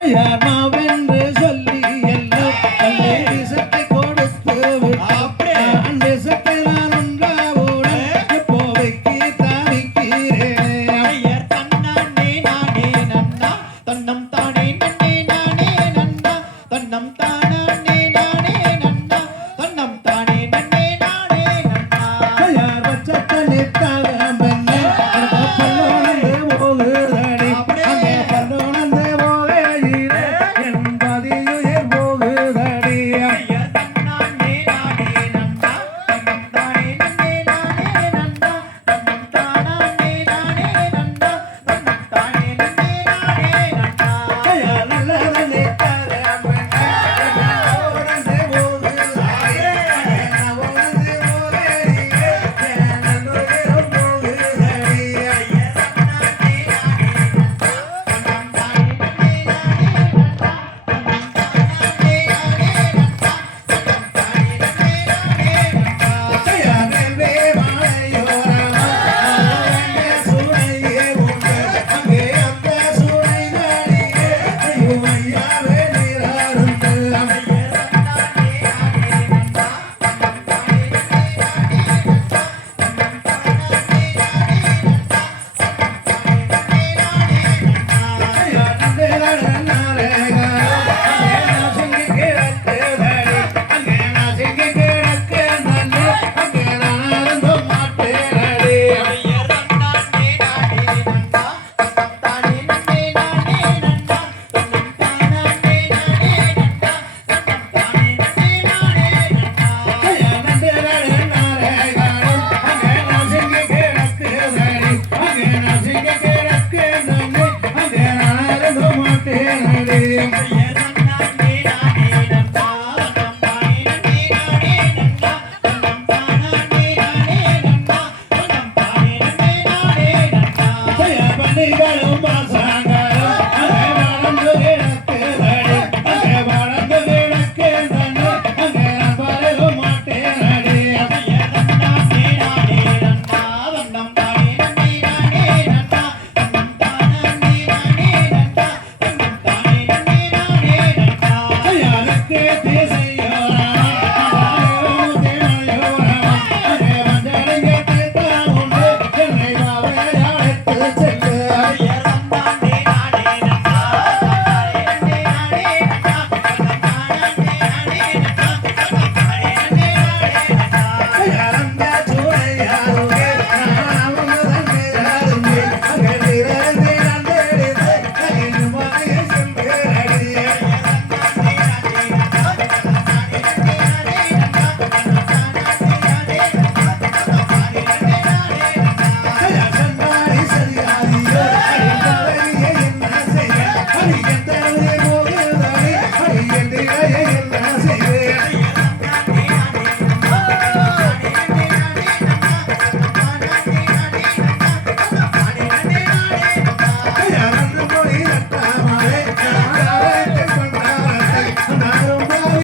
யாமாவென்று சொல்லி எல்லாம் கல்லை விஷத்தை கொடுத்து அந்த விஷத்தை நான் ஒன்றாவுடன் போவைக்கு தாவிக்கிறேன் தன்னானே நானே நன்னா தன்னம் தானே நன்னே நானே நன்னா தன்னம் தானே நானே நன்னா தன்னம் தானே நன்னே நானே நன்னா யார் வச்சத்தை நிற்காத பெண்ணே பல்லோனந்து போகுதடி அங்கே பல்லோனந்து போகையிலே என் பதியுயிர் போகுதடி தன்னானே நானே நன்னா தன்னம் தானே நன்னே நானே நன்னா தன்னம் தானே நானே நன்னா தன்னம் தானே நன்னே நானே நன்னா நல்லதை நிற்காத பெண்ணே பல்லோனந்து போகுதடி பல்லோனந்து போகையிலே என் பதியுயிர் போகுதடி Yeah.